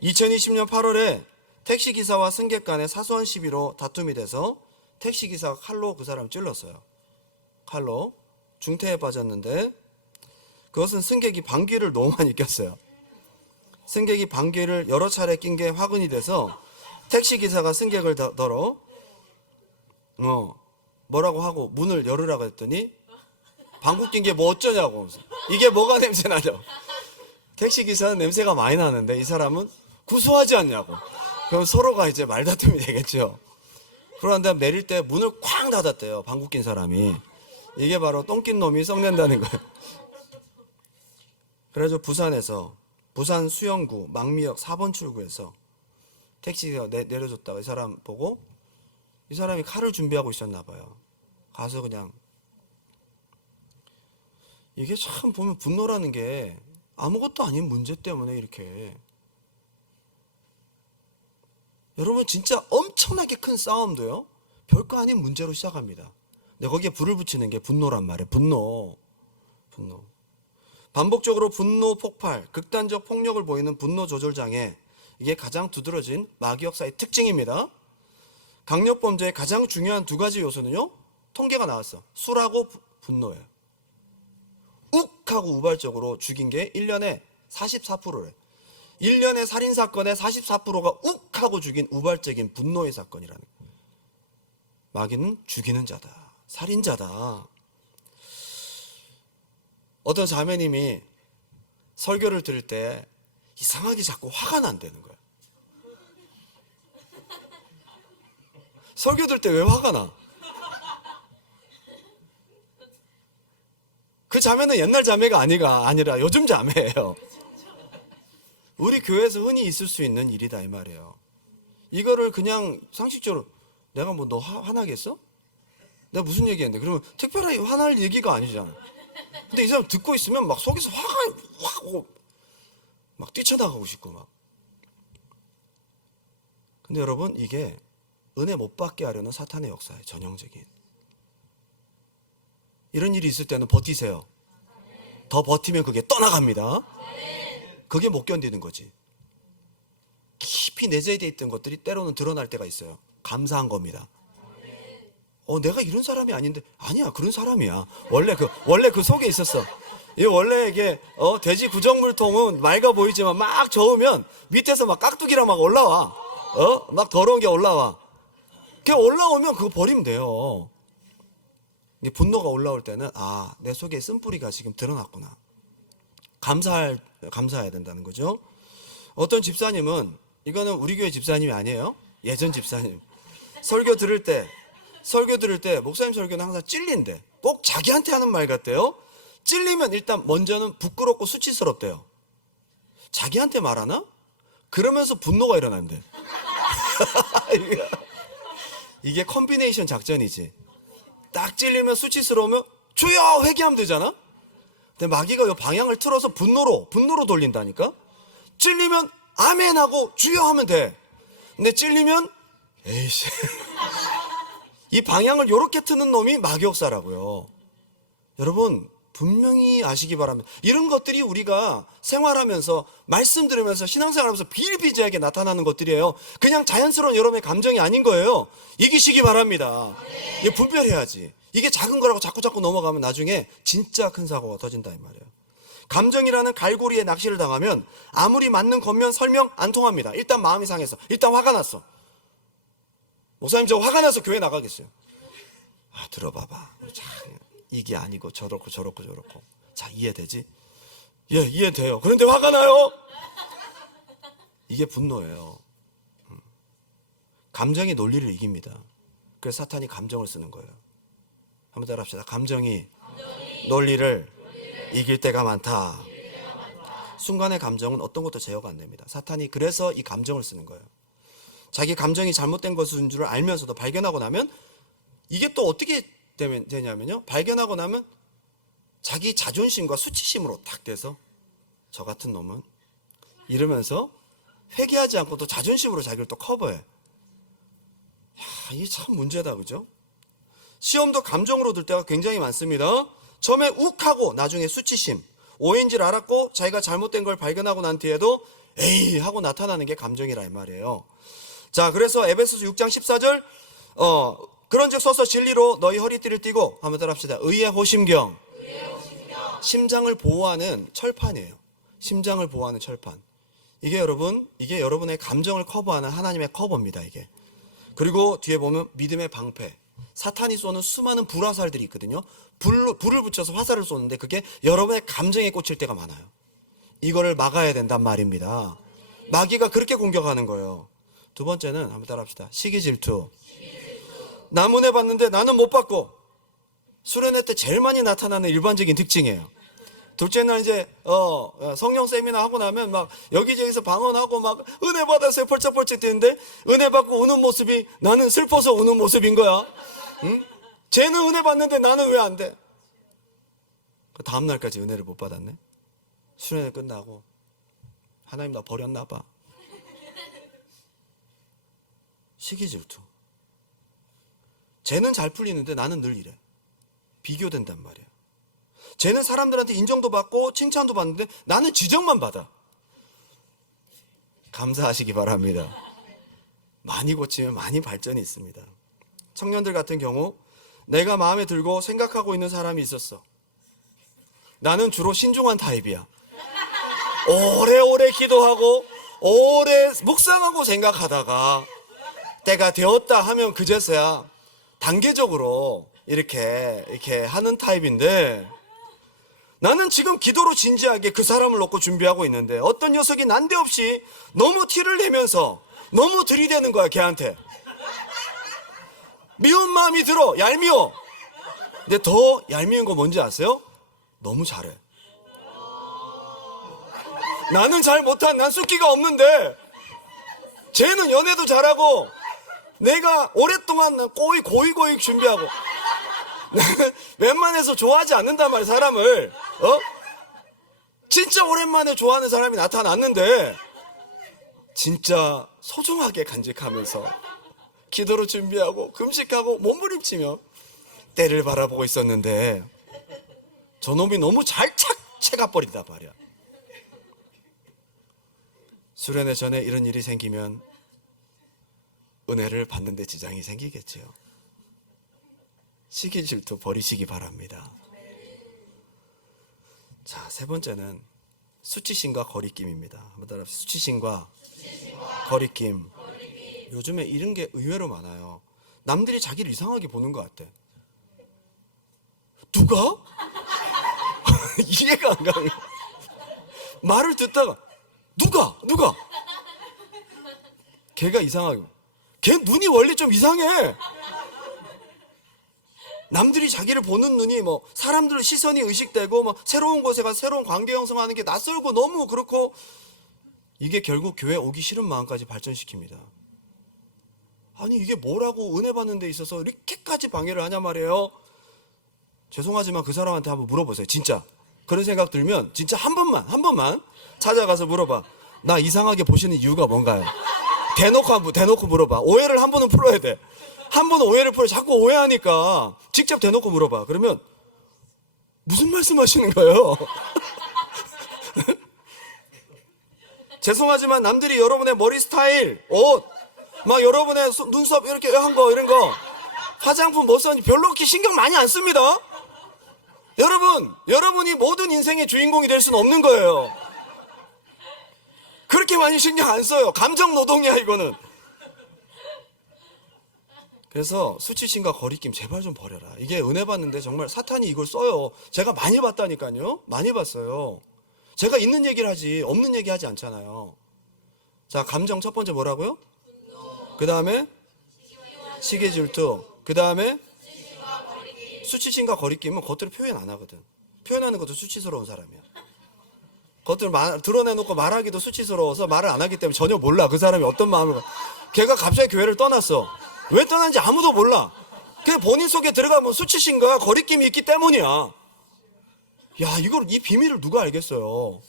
2020년 8월에 택시기사와 승객 간의 사소한 시비로 다툼이 돼서 택시기사가 칼로 그 사람을 찔렀어요. 칼로 중태에 빠졌는데 그것은 승객이 방귀를 너무 많이 꼈어요. 승객이 방귀를 여러 차례 낀 게 화근이 돼서 택시기사가 승객을 더러 뭐라고 하고 문을 열으라고 했더니 방귀 낀 게 뭐 어쩌냐고. 이게 뭐가 냄새 나냐고. 택시기사는 냄새가 많이 나는데 이 사람은 구수하지 않냐고. 그럼 서로가 이제 말다툼이 되겠죠. 그러한 다음 내릴 때 문을 쾅 닫았대요. 방귀 낀 사람이. 이게 바로 똥 낀 놈이 썩낸다는 거예요. 그래서 부산 수영구 망미역 4번 출구에서 택시가 내려줬다가 이 사람 보고 이 사람이 칼을 준비하고 있었나 봐요. 가서 그냥 이게 참 보면 분노라는 게 아무것도 아닌 문제 때문에 이렇게 여러분 진짜 엄청나게 큰 싸움도요 별거 아닌 문제로 시작합니다. 근데 거기에 불을 붙이는 게 분노란 말이에요. 분노. 반복적으로 분노 폭발, 극단적 폭력을 보이는 분노 조절 장애, 이게 가장 두드러진 마귀 역사의 특징입니다. 강력 범죄의 가장 중요한 두 가지 요소는요 통계가 나왔어. 술하고 분노예요. 욱 하고 우발적으로 죽인 게 1년에 44%래. 1년의 살인사건의 44%가 욱 하고 죽인 우발적인 분노의 사건이라는 거예요. 마귀는 죽이는 자다. 살인자다. 어떤 자매님이 설교를 들을 때 이상하게 자꾸 화가 난다는 거예요. 설교 들을 때 왜 화가 나? 그 자매는 옛날 자매가 아니라 요즘 자매예요. 우리 교회에서 흔히 있을 수 있는 일이다 이 말이에요. 이거를 그냥 상식적으로 내가 뭐 너 화나겠어? 내가 무슨 얘기했는데 그러면 특별하게 화날 얘기가 아니잖아. 근데 이 사람 듣고 있으면 막 속에서 화가 확 오고 막 뛰쳐나가고 싶고 막. 근데 여러분 이게 은혜 못 받게 하려는 사탄의 역사예요. 전형적인. 이런 일이 있을 때는 버티세요. 더 버티면 그게 떠나갑니다. 그게 못 견디는 거지. 깊이 내재되어 있던 것들이 때로는 드러날 때가 있어요. 감사한 겁니다. 내가 이런 사람이 아닌데. 아니야, 그런 사람이야. 원래 그 속에 있었어. 이 원래 이게 돼지 구정물통은 맑아 보이지만 막 저으면 밑에서 막 깍두기랑 막 올라와. 막 더러운 게 올라와. 그게 올라오면 그거 버리면 돼요. 이게 분노가 올라올 때는 내 속에 쓴뿌리가 지금 드러났구나. 감사해야 된다는 거죠. 어떤 집사님은, 이거는 우리 교회 집사님이 아니에요. 예전 집사님. 설교 들을 때 목사님 설교는 항상 찔린대. 꼭 자기한테 하는 말 같대요. 찔리면 일단 먼저는 부끄럽고 수치스럽대요. 자기한테 말하나? 그러면서 분노가 일어난대. 이게 컨비네이션 작전이지. 딱 찔리면 수치스러우면 주여 회개하면 되잖아. 근데 마귀가 이 방향을 틀어서 분노로 돌린다니까. 찔리면 아멘 하고 주여 하면 돼. 근데 찔리면 에이씨. 이 방향을 요렇게 트는 놈이 마귀역사라고요. 여러분 분명히 아시기 바랍니다. 이런 것들이 우리가 생활하면서 말씀 들으면서 신앙생활하면서 비일비재하게 나타나는 것들이에요. 그냥 자연스러운 여러분의 감정이 아닌 거예요. 이기시기 바랍니다. 이게 분별해야지. 이게 작은 거라고 자꾸 넘어가면 나중에 진짜 큰 사고가 터진다 이 말이에요. 감정이라는 갈고리에 낚시를 당하면 아무리 맞는 겉면 설명 안 통합니다. 일단 마음이 상해서, 일단 화가 났어. 목사님 저 화가 나서 교회 나가겠어요. 들어봐봐. 이게 아니고 저렇고. 자, 이해되지? 예, 이해돼요. 그런데 화가 나요. 이게 분노예요. 감정이 논리를 이깁니다. 그래서 사탄이 감정을 쓰는 거예요. 한번 따라합시다. 감정이 논리를 이길 때가 많다. 순간의 감정은 어떤 것도 제어가 안 됩니다. 사탄이 그래서 이 감정을 쓰는 거예요. 자기 감정이 잘못된 것인 줄 알면서도 발견하고 나면 이게 또 어떻게 되냐면요. 발견하고 나면 자기 자존심과 수치심으로 딱 돼서 저 같은 놈은 이러면서 회개하지 않고 또 자존심으로 자기를 또 커버해. 이게 참 문제다, 그죠? 시험도 감정으로 들 때가 굉장히 많습니다. 처음에 욱하고 나중에 수치심, 오해인지를 알았고 자기가 잘못된 걸 발견하고 난 뒤에도 에이 하고 나타나는 게 감정이라 이 말이에요. 자, 그래서 에베소서 6장 14절 그런즉 서서 진리로 너희 허리띠를 띠고 한번 따라합시다. 의의 호심경. 심장을 보호하는 철판이에요. 심장을 보호하는 철판. 이게 여러분의 감정을 커버하는 하나님의 커버입니다. 이게. 그리고 뒤에 보면 믿음의 방패. 사탄이 쏘는 수많은 불화살들이 있거든요. 불을 붙여서 화살을 쏘는데 그게 여러분의 감정에 꽂힐 때가 많아요. 이거를 막아야 된단 말입니다. 마귀가 그렇게 공격하는 거예요. 두 번째는 한번 따라합시다. 시기 질투. 남 은혜 받는데 나는 못 받고. 수련회 때 제일 많이 나타나는 일반적인 특징이에요. 둘째는 이제 성령 세미나 하고 나면 막 여기저기서 방언하고 막 은혜 받았어요 펄쩍펄쩍 뛰는데 은혜 받고 우는 모습이 나는 슬퍼서 우는 모습인 거야. 응? 쟤는 은혜 받는데 나는 왜 안 돼? 다음 날까지 은혜를 못 받았네. 수련회 끝나고 하나님 나 버렸나 봐. 시기 질투. 쟤는 잘 풀리는데 나는 늘 이래. 비교된단 말이야. 쟤는 사람들한테 인정도 받고 칭찬도 받는데 나는 지적만 받아. 감사하시기 바랍니다. 많이 고치면 많이 발전이 있습니다. 청년들 같은 경우 내가 마음에 들고 생각하고 있는 사람이 있었어. 나는 주로 신중한 타입이야. 오래오래 기도하고 오래 묵상하고 생각하다가 때가 되었다 하면 그제서야 단계적으로 이렇게 하는 타입인데 나는 지금 기도로 진지하게 그 사람을 놓고 준비하고 있는데 어떤 녀석이 난데없이 너무 티를 내면서 너무 들이대는 거야 걔한테. 미운 마음이 들어. 얄미워. 근데 더 얄미운 거 뭔지 아세요? 너무 잘해. 나는 잘 못한 난 숫기가 없는데 쟤는 연애도 잘하고 내가 오랫동안 고이 준비하고 웬만해서 좋아하지 않는단 말이야 사람을. 진짜 오랜만에 좋아하는 사람이 나타났는데 진짜 소중하게 간직하면서 기도로 준비하고 금식하고 몸부림치며 때를 바라보고 있었는데 저놈이 너무 잘 채가버린단 말이야. 수련회 전에 이런 일이 생기면 은혜를 받는 데 지장이 생기겠지요. 시기 질투 버리시기 바랍니다. 자, 세 번째는 수치심과 거리낌입니다. 한번 따라합시다. 수치심과 거리낌. 요즘에 이런 게 의외로 많아요. 남들이 자기를 이상하게 보는 것 같아. 누가? 이해가 안 가요. 말을 듣다가 누가? 걔가 이상하고, 걔 눈이 원래 좀 이상해. 남들이 자기를 보는 눈이 뭐 사람들 시선이 의식되고 뭐 새로운 곳에 가서 새로운 관계 형성하는 게 낯설고 너무 그렇고, 이게 결국 교회 오기 싫은 마음까지 발전시킵니다. 아니 이게 뭐라고 은혜 받는 데 있어서 이렇게까지 방해를 하냐 말이에요. 죄송하지만 그 사람한테 한번 물어보세요. 진짜 그런 생각 들면 진짜 한 번만 찾아가서 물어봐. 나 이상하게 보시는 이유가 뭔가요? 대놓고 물어봐. 오해를 한 번은 풀어야 돼. 한 번은 오해를 풀어. 자꾸 오해하니까 직접 대놓고 물어봐. 그러면 무슨 말씀하시는 거예요? 죄송하지만 남들이 여러분의 머리 스타일, 옷, 막 여러분의 눈썹 이렇게 한 거 이런 거, 화장품 뭐 썼는지 별로 그렇게 신경 많이 안 씁니다. 여러분이 모든 인생의 주인공이 될 수는 없는 거예요. 그렇게 많이 신경 안 써요. 감정 노동이야 이거는. 그래서 수치심과 거리낌 제발 좀 버려라. 이게 은혜 받는데 정말 사탄이 이걸 써요. 제가 많이 봤다니까요. 많이 봤어요. 제가 있는 얘기를 하지 없는 얘기 하지 않잖아요. 자, 감정 첫 번째 뭐라고요? 그 다음에 시기 질투. 그 다음에 수치심과 거리낌은 겉으로 표현 안 하거든. 표현하는 것도 수치스러운 사람이야. 겉으로 드러내놓고 말하기도 수치스러워서 말을 안 하기 때문에 전혀 몰라. 그 사람이 어떤 마음을. 걔가 갑자기 교회를 떠났어. 왜 떠났는지 아무도 몰라. 그냥 본인 속에 들어가면 수치심과 거리낌이 있기 때문이야. 야, 이 비밀을 누가 알겠어요.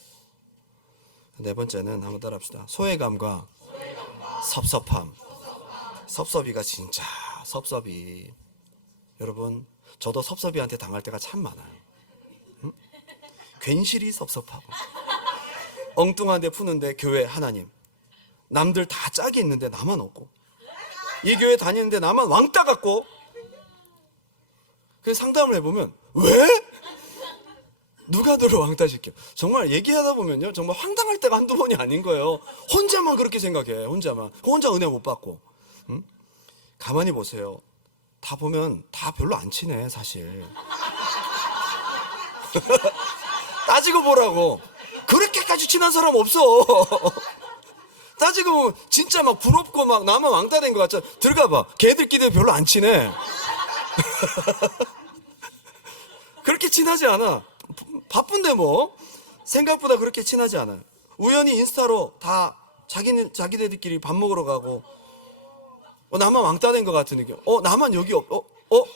네 번째는 한번 따라합시다. 소외감과 섭섭함. 섭섭이가 진짜 섭섭이. 여러분, 저도 섭섭이한테 당할 때가 참 많아요. 응? 괜시리 섭섭하고 엉뚱한 데 푸는데 교회 하나님, 남들 다 짝이 있는데 나만 없고, 이 교회 다니는데 나만 왕따 같고. 그래서 상담을 해보면 왜? 누가 너를 왕따시켜? 정말 얘기하다 보면요, 정말 황당할 때가 한두 번이 아닌 거예요. 혼자만 그렇게 생각해. 혼자 은혜 못 받고. 응? 가만히 보세요. 다 보면 다 별로 안 친해 사실. 따지고 보라고. 그렇게까지 친한 사람 없어. 따지고 보면 진짜 막 부럽고 막 나만 왕따 된 것 같잖아. 들어가 봐. 걔들끼리 별로 안 친해. 그렇게 친하지 않아. 바쁜데 뭐. 생각보다 그렇게 친하지 않아요. 우연히 인스타로 다 자기네들끼리 밥 먹으러 가고, 나만 왕따 된 것 같은 느낌. 나만 여기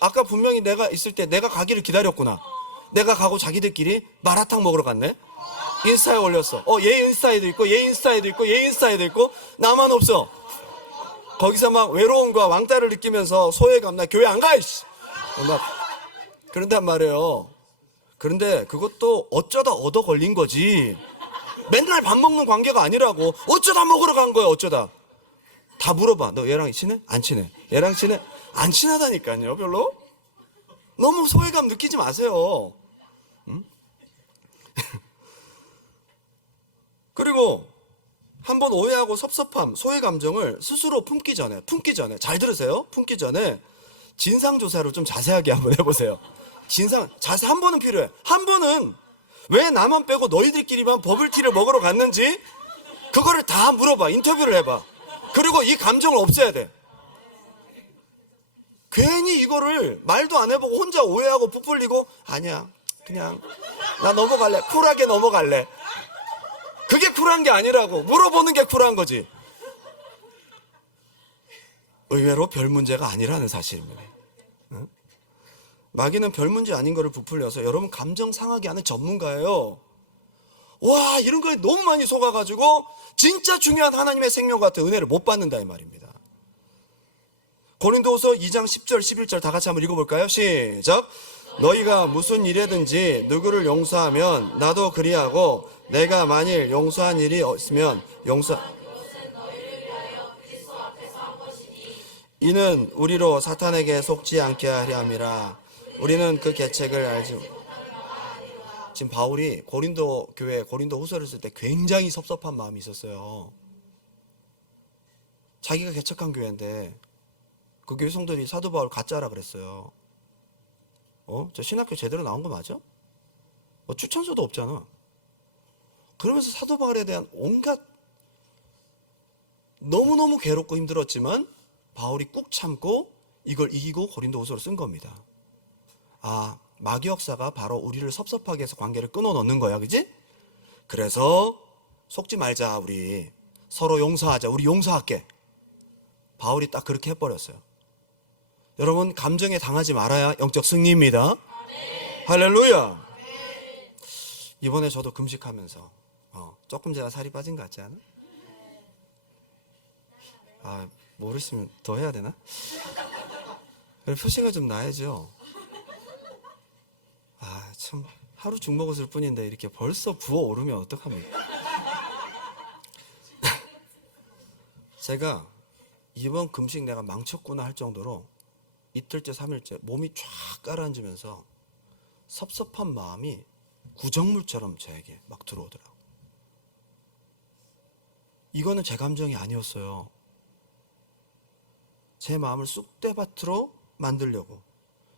아까 분명히 내가 있을 때 내가 가기를 기다렸구나. 내가 가고 자기들끼리 마라탕 먹으러 갔네. 인스타에 올렸어. 얘 인스타에도 있고 얘 인스타에도 있고 얘 인스타에도 있고 나만 없어. 거기서 막 외로움과 왕따를 느끼면서 소외감, 나 교회 안 가 이씨. 막 그런단 말이에요. 그런데 그것도 어쩌다 얻어 걸린 거지. 맨날 밥 먹는 관계가 아니라고. 어쩌다 먹으러 간 거야. 어쩌다. 다 물어봐. 너 얘랑 친해? 안 친해? 얘랑 친해? 안 친하다니까요. 별로. 너무 소외감 느끼지 마세요. 응? 그리고 한번 오해하고 섭섭함, 소외 감정을 스스로 품기 전에 잘 들으세요. 품기 전에 진상조사를 좀 자세하게 한번 해보세요. 자세 한 번은 필요해. 한 번은 왜 나만 빼고 너희들끼리만 버블티를 먹으러 갔는지 그거를 다 물어봐. 인터뷰를 해봐. 그리고 이 감정을 없애야 돼. 괜히 이거를 말도 안 해보고 혼자 오해하고 부풀리고, 아니야, 그냥 나 넘어갈래. 쿨하게 넘어갈래. 그게 쿨한 게 아니라고. 물어보는 게 쿨한 거지. 의외로 별 문제가 아니라는 사실입니다. 응? 마귀는 별 문제 아닌 거를 부풀려서 여러분 감정 상하게 하는 전문가예요. 와, 이런 거에 너무 많이 속아가지고 진짜 중요한 하나님의 생명 같은 은혜를 못 받는다 이 말입니다. 고린도후서 2장 10절 11절 다 같이 한번 읽어볼까요? 시작. 너희가 무슨 일이든지 누구를 용서하면 나도 그리하고, 내가 만일 용서한 일이 없으면 이는 우리로 사탄에게 속지 않게 하려 함이라. 우리는 그 계책을 알지. 지금 바울이 고린도 교회 고린도 후서를 쓸 때 굉장히 섭섭한 마음이 있었어요. 자기가 개척한 교회인데 그 교회 성도들이 사도 바울 가짜라 그랬어요. 저 신학교 제대로 나온 거 맞아? 추천서도 없잖아. 그러면서 사도 바울에 대한 온갖 너무너무 괴롭고 힘들었지만 바울이 꾹 참고 이걸 이기고 고린도 후서를 쓴 겁니다. 마귀 역사가 바로 우리를 섭섭하게 해서 관계를 끊어 놓는 거야, 그지? 그래서 속지 말자, 우리 서로 용서하자, 우리 용서할게. 바울이 딱 그렇게 해버렸어요. 여러분, 감정에 당하지 말아야 영적 승리입니다. 할렐루야. 이번에 저도 금식하면서 조금 제가 살이 빠진 것 같지 않아? 모르시면 더 해야 되나? 표시가 좀 나야죠. 참 하루 죽 먹었을 뿐인데 이렇게 벌써 부어오르면 어떡합니까? 제가 이번 금식 내가 망쳤구나 할 정도로 이틀째 3일째 몸이 쫙 가라앉으면서 섭섭한 마음이 구정물처럼 저에게 막 들어오더라고요. 이거는 제 감정이 아니었어요. 제 마음을 쑥대밭으로 만들려고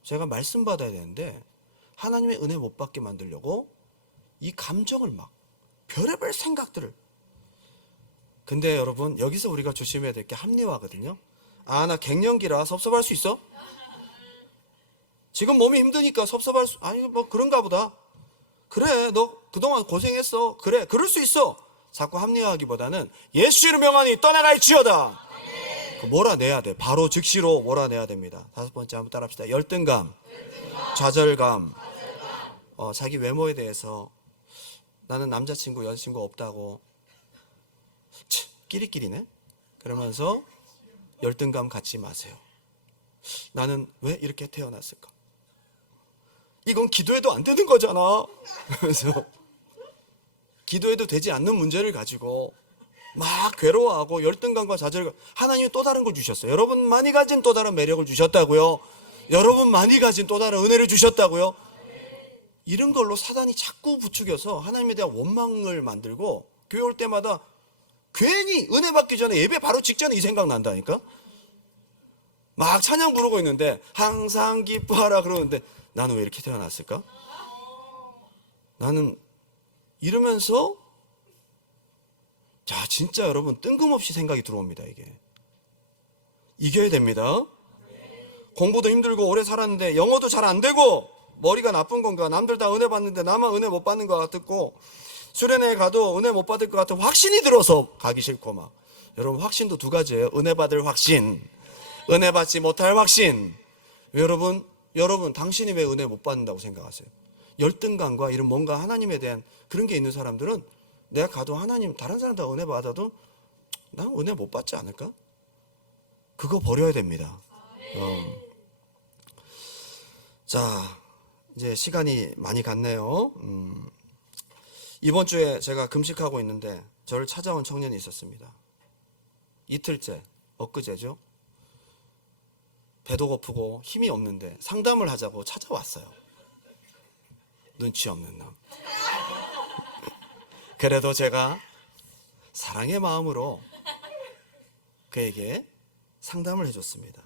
제가 말씀 받아야 되는데 하나님의 은혜 못 받게 만들려고 이 감정을 막 별의별 생각들을. 근데 여러분, 여기서 우리가 조심해야 될 게 합리화거든요. 나 갱년기라 섭섭할 수 있어? 지금 몸이 힘드니까 섭섭할 수, 뭐 그런가 보다. 그래, 너 그동안 고생했어. 그래, 그럴 수 있어. 자꾸 합리화하기보다는 예수 이름 명하니 떠나갈지어다. 몰아내야 돼. 바로 즉시로 몰아내야 됩니다. 5번째 한번 따라합시다. 열등감, 좌절감, 자기 외모에 대해서 나는 남자친구, 여자친구 없다고 끼리끼리네. 그러면서 열등감 갖지 마세요. 나는 왜 이렇게 태어났을까? 이건 기도해도 안 되는 거잖아. 그래서 기도해도 되지 않는 문제를 가지고 막 괴로워하고 열등감과 좌절감. 하나님이 또 다른 걸 주셨어요. 여러분만이 가진 또 다른 매력을 주셨다고요. 여러분만이 가진 또 다른 은혜를 주셨다고요. 이런 걸로 사단이 자꾸 부추겨서 하나님에 대한 원망을 만들고 교회 올 때마다 괜히 은혜 받기 전에 예배 바로 직전에 이 생각 난다니까. 막 찬양 부르고 있는데 항상 기뻐하라 그러는데 나는 왜 이렇게 태어났을까? 나는 이러면서 진짜 여러분 뜬금없이 생각이 들어옵니다. 이게 이겨야 됩니다. 공부도 힘들고 오래 살았는데 영어도 잘 안 되고 머리가 나쁜 건가? 남들 다 은혜 받는데 나만 은혜 못 받는 것 같고 수련회에 가도 은혜 못 받을 것 같은 확신이 들어서 가기 싫고 막. 여러분, 확신도 두 가지예요. 은혜 받을 확신, 은혜 받지 못할 확신. 여러분 당신이 왜 은혜 못 받는다고 생각하세요? 열등감과 이런 뭔가 하나님에 대한 그런 게 있는 사람들은 내가 가도 하나님 다른 사람 다 은혜 받아도 난 은혜 못 받지 않을까? 그거 버려야 됩니다. 자, 이제 시간이 많이 갔네요. 이번 주에 제가 금식하고 있는데 저를 찾아온 청년이 있었습니다. 이틀째, 엊그제죠. 배도 고프고 힘이 없는데 상담을 하자고 찾아왔어요. 눈치 없는 놈. 그래도 제가 사랑의 마음으로 그에게 상담을 해줬습니다.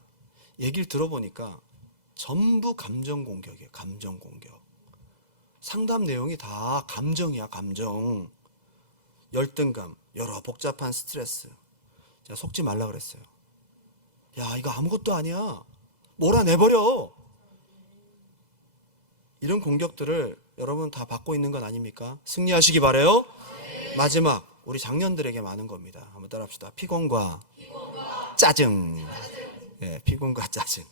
얘기를 들어보니까 전부 감정 공격이에요. 감정 공격. 상담 내용이 다 감정이야. 감정. 열등감, 여러 복잡한 스트레스. 제가 속지 말라 그랬어요. 야, 이거 아무것도 아니야. 몰아내버려. 이런 공격들을 여러분 다 받고 있는 건 아닙니까? 승리하시기 바라요. 마지막, 우리 장년들에게 많은 겁니다. 한번 따라합시다. 피곤과 짜증. 네, 피곤과 짜증.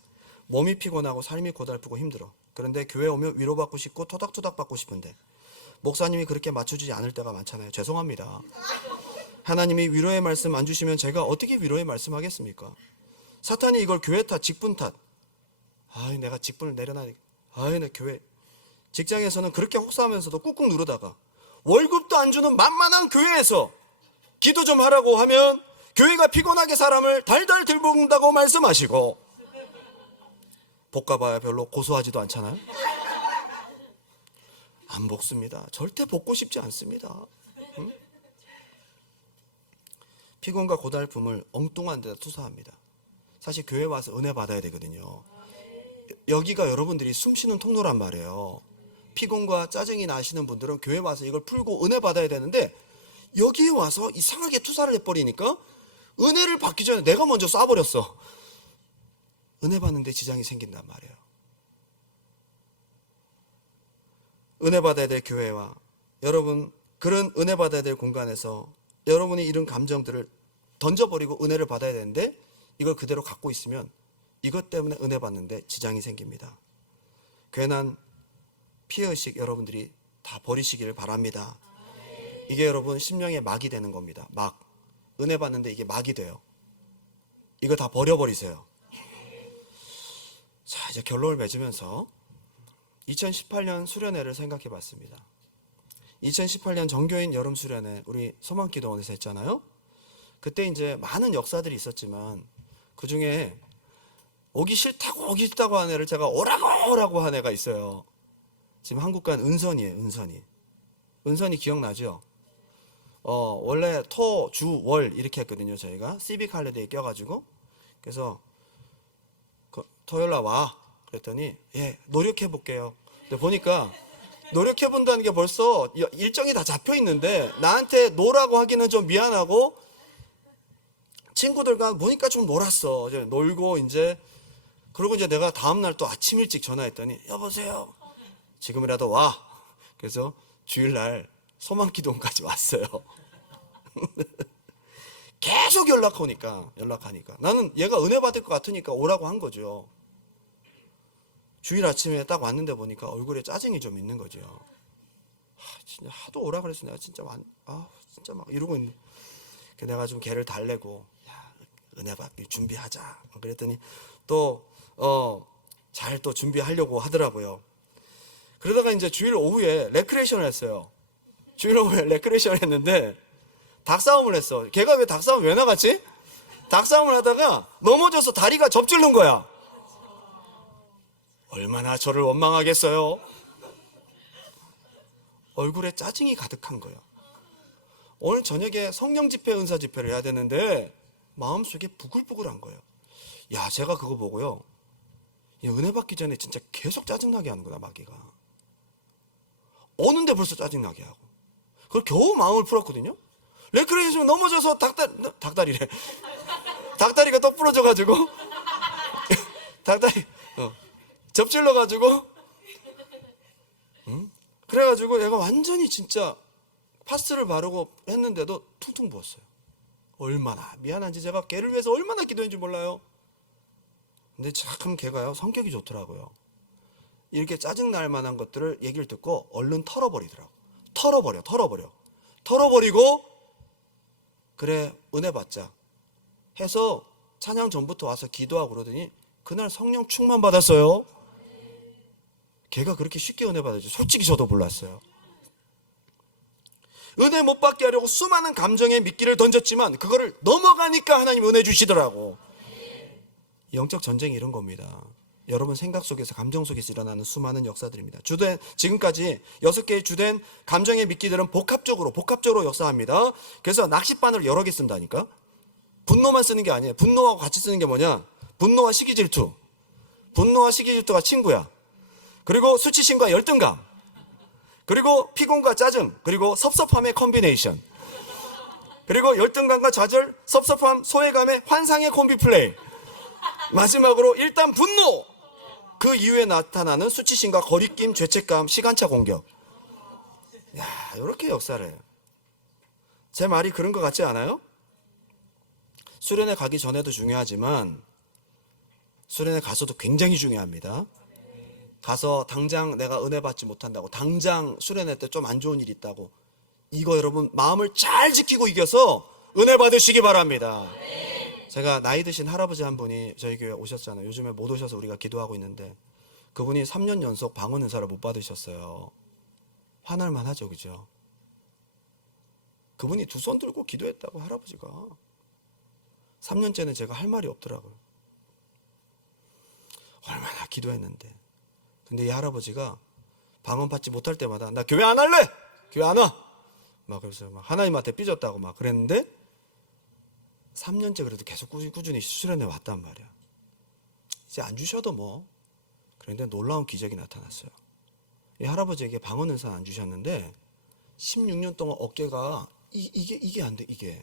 몸이 피곤하고 삶이 고달프고 힘들어. 그런데 교회 오면 위로받고 싶고 토닥토닥 받고 싶은데 목사님이 그렇게 맞춰주지 않을 때가 많잖아요. 죄송합니다. 하나님이 위로의 말씀 안 주시면 제가 어떻게 위로의 말씀 하겠습니까? 사탄이 이걸 교회 탓, 직분 탓. 내가 직분을 내려놔야 돼. 내 교회. 직장에서는 그렇게 혹사하면서도 꾹꾹 누르다가 월급도 안 주는 만만한 교회에서 기도 좀 하라고 하면 교회가 피곤하게 사람을 달달 들볶는다고 말씀하시고 볶아봐야 별로 고소하지도 않잖아요. 안 볶습니다. 절대 볶고 싶지 않습니다. 응? 피곤과 고달픔을 엉뚱한 데다 투사합니다. 사실 교회 와서 은혜 받아야 되거든요. 여기가 여러분들이 숨쉬는 통로란 말이에요. 피곤과 짜증이 나시는 분들은 교회 와서 이걸 풀고 은혜 받아야 되는데, 여기에 와서 이상하게 투사를 해버리니까 은혜를 받기 전에 내가 먼저 쏴버렸어. 은혜 받는데 지장이 생긴단 말이에요. 은혜 받아야 될 교회와 여러분, 그런 은혜 받아야 될 공간에서 여러분이 이런 감정들을 던져버리고 은혜를 받아야 되는데, 이걸 그대로 갖고 있으면 이것 때문에 은혜 받는데 지장이 생깁니다. 괜한 피해의식 여러분들이 다 버리시기를 바랍니다. 이게 여러분 심령의 막이 되는 겁니다. 막. 은혜 받는데 이게 막이 돼요. 이거 다 버려버리세요. 자, 이제 결론을 맺으면서 2018년 수련회를 생각해 봤습니다. 2018년 정교인 여름 수련회 우리 소망기도원에서 했잖아요. 그때 이제 많은 역사들이 있었지만 그 중에 오기 싫다고 한 애를 제가 오라고 한 애가 있어요. 지금 한국 간 은선이에요. 은선이 기억나죠? 원래 토, 주, 월 이렇게 했거든요. 저희가 시빅 할리데이 껴가지고. 그래서 토요일 날 와. 그랬더니 예, 노력해 볼게요. 근데 보니까 노력해 본다는 게 벌써 일정이 다 잡혀 있는데 나한테 노라고 하기는 좀 미안하고, 친구들과 보니까 좀 놀았어. 이제 놀고 이제, 그리고 이제 내가 다음날 또 아침 일찍 전화했더니 여보세요, 지금이라도 와. 그래서 주일날 소망기도원까지 왔어요. 계속 연락하니까 나는 얘가 은혜 받을 것 같으니까 오라고 한 거죠. 주일 아침에 딱 왔는데 보니까 얼굴에 짜증이 좀 있는 거죠. 진짜 하도 오라 그래서 내가 진짜 진짜 막 이러고 있는. 내가 좀 걔를 달래고, 야, 은혜 받기 준비하자. 그랬더니 또 잘 또 준비하려고 하더라고요. 그러다가 이제 주일 오후에 레크레이션을 했어요. 주일 오후에 레크레이션을 했는데 닭싸움을 했어. 걔가 왜 닭싸움 왜 나갔지? 닭싸움을 하다가 넘어져서 다리가 접질른 거야. 얼마나 저를 원망하겠어요. 얼굴에 짜증이 가득한 거예요. 오늘 저녁에 성령 집회, 은사 집회를 해야 되는데 마음속에 부글부글한 거예요. 야, 제가 그거 보고요, 은혜 받기 전에 진짜 계속 짜증나게 하는구나, 마귀가. 오는데 벌써 짜증나게 하고. 그걸 겨우 마음을 풀었거든요. 레크레이션 넘어져서 닭다리래. 닭다리가 또 부러져가지고 닭다리 접질러가지고, 그래가지고 얘가 완전히 진짜 파스를 바르고 했는데도 퉁퉁 부었어요. 얼마나 미안한지 제가 걔를 위해서 얼마나 기도했는지 몰라요. 근데 참 걔가요, 성격이 좋더라고요. 이렇게 짜증날 만한 것들을 얘기를 듣고 얼른 털어버리더라고. 털어버리고, 그래 은혜 받자 해서 찬양 전부터 와서 기도하고 그러더니 그날 성령 충만 받았어요. 걔가 그렇게 쉽게 은혜 받았지 솔직히 저도 몰랐어요. 은혜 못 받게 하려고 수많은 감정의 미끼를 던졌지만 그거를 넘어가니까 하나님 은혜 주시더라고. 영적 전쟁이 이런 겁니다. 여러분 생각 속에서, 감정 속에서 일어나는 수많은 역사들입니다. 지금까지 6개의 주된 감정의 미끼들은 복합적으로 역사합니다. 그래서 낚싯바늘 여러 개 쓴다니까. 분노만 쓰는 게 아니에요. 분노하고 같이 쓰는 게 뭐냐? 분노와 시기질투. 분노와 시기질투가 친구야. 그리고 수치심과 열등감. 그리고 피곤과 짜증. 그리고 섭섭함의 콤비네이션. 그리고 열등감과 좌절, 섭섭함, 소외감의 환상의 콤비플레이. 마지막으로 일단 분노. 그 이후에 나타나는 수치심과 거리낌, 죄책감, 시간차 공격. 야, 이렇게 역사를 해요. 제 말이 그런 것 같지 않아요? 수련회 가기 전에도 중요하지만 수련회 가서도 굉장히 중요합니다. 가서 당장 내가 은혜 받지 못한다고, 당장 수련회 때 좀 안 좋은 일 있다고, 이거 여러분 마음을 잘 지키고 이겨서 은혜 받으시기 바랍니다. 제가 나이 드신 할아버지 한 분이 저희 교회 오셨잖아요. 요즘에 못 오셔서 우리가 기도하고 있는데 그분이 3년 연속 방언 은사를 못 받으셨어요. 화날만 하죠, 그죠? 그분이 두 손 들고 기도했다고, 할아버지가. 3년째는 제가 할 말이 없더라고요. 얼마나 기도했는데. 근데 이 할아버지가 방언 받지 못할 때마다 나 교회 안 할래! 교회 안 와! 막 그래서 막 하나님한테 삐졌다고 막 그랬는데 3년째 그래도 계속 꾸준히 수련회 왔단 말이야. 이제 안 주셔도 뭐. 그런데 놀라운 기적이 나타났어요. 이 할아버지에게 방언 은사는 안 주셨는데 16년 동안 어깨가 이게 안 돼, 이게.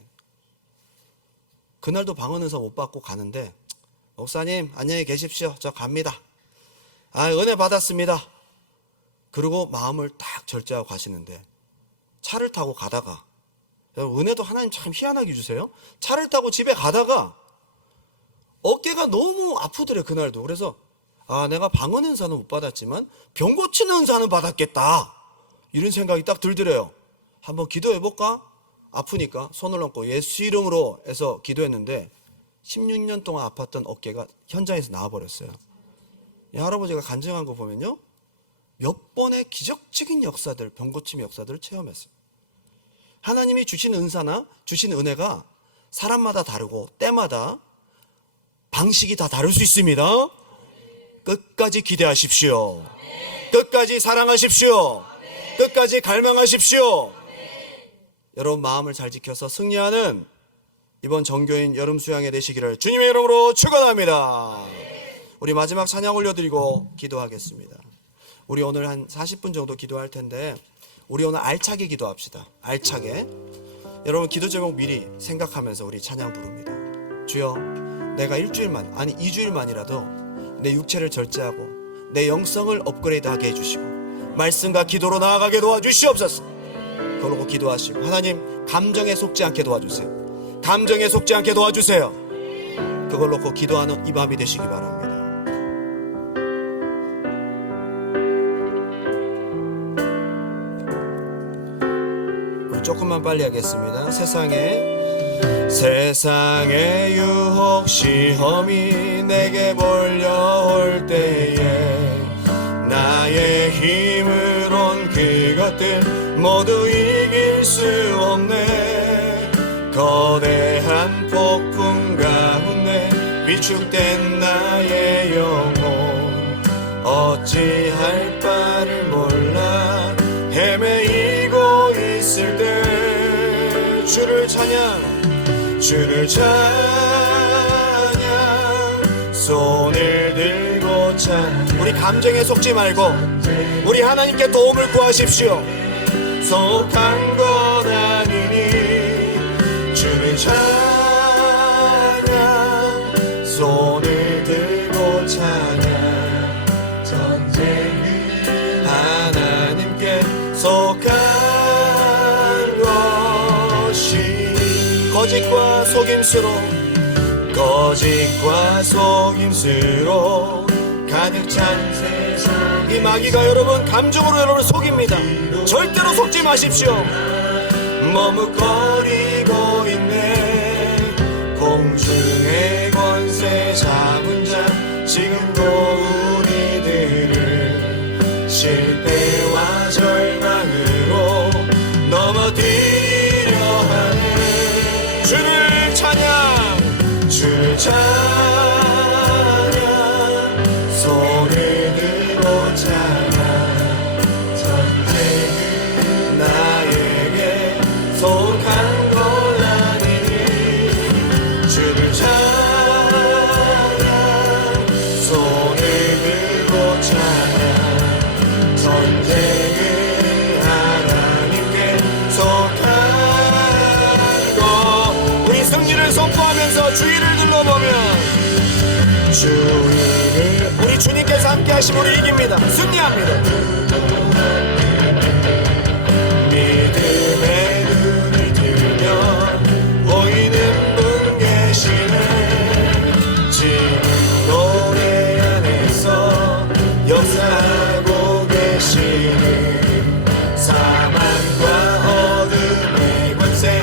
그날도 방언 은사 못 받고 가는데 목사님 안녕히 계십시오. 저 갑니다. 은혜 받았습니다. 그리고 마음을 딱 절제하고 가시는데 차를 타고 가다가, 은혜도 하나님 참 희한하게 주세요. 차를 타고 집에 가다가 어깨가 너무 아프더래 그날도. 그래서 내가 방언 은사는 못 받았지만 병 고치는 은사는 받았겠다, 이런 생각이 딱 들더래요. 한번 기도해볼까? 아프니까 손을 얹고 예수 이름으로 해서 기도했는데 16년 동안 아팠던 어깨가 현장에서 나와버렸어요. 이 할아버지가 간증한 거 보면요, 몇 번의 기적적인 역사들, 병고침 역사들을 체험했어요. 하나님이 주신 은사나 주신 은혜가 사람마다 다르고 때마다 방식이 다 다를 수 있습니다. 끝까지 기대하십시오. 끝까지 사랑하십시오. 끝까지 갈망하십시오. 여러분 마음을 잘 지켜서 승리하는 이번 정교인 여름 수양회 되시기를 주님의 이름으로 축원합니다. 우리 마지막 찬양 올려드리고 기도하겠습니다. 우리 오늘 한 40분 정도 기도할 텐데 우리 오늘 알차게 기도합시다. 알차게. 여러분 기도 제목 미리 생각하면서 우리 찬양 부릅니다. 주여, 내가 2주일만이라도 내 육체를 절제하고 내 영성을 업그레이드하게 해주시고 말씀과 기도로 나아가게 도와주시옵소서. 그러고 기도하시고, 하나님 감정에 속지 않게 도와주세요. 감정에 속지 않게 도와주세요. 그걸 놓고 기도하는 이 밤이 되시기 바랍니다. 우리 조금만 빨리 하겠습니다. 세상의 유혹 시험이 내게 몰려올 때에 나의 힘으론 그것들 모두 이길 수 없네. 거대한 폭풍 가운데 위축된 나의 영혼 어찌할 바를 몰라 헤매이고 있을 때 주를 찬양 손을 들고 찬양. 우리 감정에 속지 말고 우리 하나님께 도움을 구하십시오. 속한 것 아니니 주를 찬양 손을 들고 찬양. 전쟁은 하나님께 속한 것이 거짓과 속임수로 가득 찬 세상. 이 마귀가 여러분 감정으로 여러분을 속입니다. 절대로 속지 마십시오. 머뭇거리고 있네. 공중의 권세 잡은 자 지금도 우리들을 실패와 절망으로 넘어뜨려 하네. 주를 찬양 손을 들고 찬양. 전쟁은 나에게 속한 것 아니니 주를 찬양 손을 들고 찬양. 전쟁은 하나님께 속한 것. 우리 승리를 선포하면서 주의를 눌러보면 우리 주님께서 함께 하시면 우리 이깁니다. 승리합니다. 믿음의 눈을 들면 보이는 분 계시네. 지금도 내 안에서 역사하고 계시는 사망과 어둠의 권세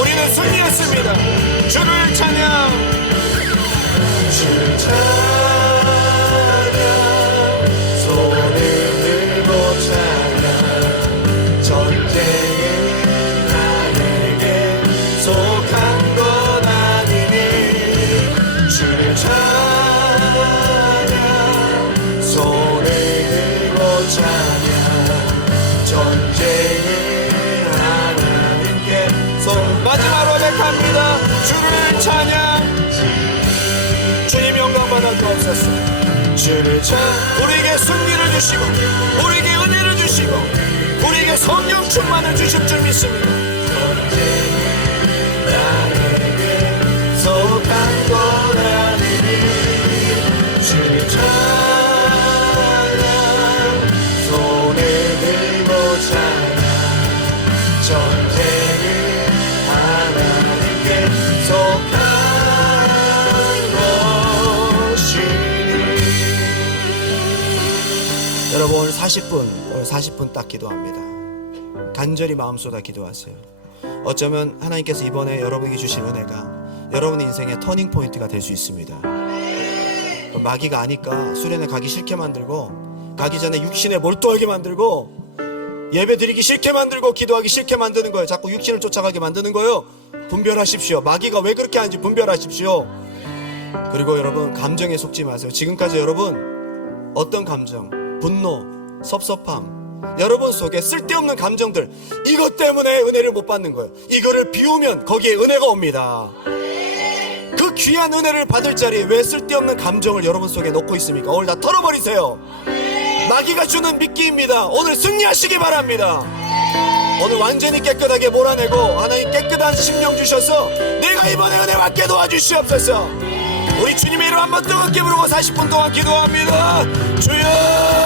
우리는 승리했습니다. 주를 찬양 주를 찬양 손을 고백합니다. 주를 찬양. 주님 영광 받아 주옵소서. 주를 우리에게 승리를 주시고 우리에게 은혜를 주시고 우리에게 성령 충만을 주실 줄 믿습니다. 나에게 속한 거라니 주를 찬양 손을 들고 찬양 전쟁은 하나님께 속한 여러분 오늘 40분 딱 기도합니다. 간절히 마음 쏟아 기도하세요. 어쩌면 하나님께서 이번에 여러분에게 주신 은혜가 여러분 인생의 터닝 포인트가 될 수 있습니다. 마귀가 아니까 수련회 가기 싫게 만들고 가기 전에 육신에 몰두하게 만들고 예배 드리기 싫게 만들고 기도하기 싫게 만드는 거예요. 자꾸 육신을 쫓아가게 만드는 거예요. 분별하십시오. 마귀가 왜 그렇게 하는지 분별하십시오. 그리고 여러분 감정에 속지 마세요. 지금까지 여러분 어떤 감정, 분노, 섭섭함, 여러분 속에 쓸데없는 감정들, 이것 때문에 은혜를 못 받는 거예요. 이거를 비우면 거기에 은혜가 옵니다. 그 귀한 은혜를 받을 자리에 왜 쓸데없는 감정을 여러분 속에 넣고 있습니까? 오늘 다 털어버리세요. 마귀가 주는 미끼입니다. 오늘 승리하시기 바랍니다. 오늘 완전히 깨끗하게 몰아내고 하나님 깨끗한 심령 주셔서 내가 이번에 은혜 받게 도와주시옵소서. 우리 주님의 이름 한번 뜨겁게 부르고 40분 동안 기도합니다. 주여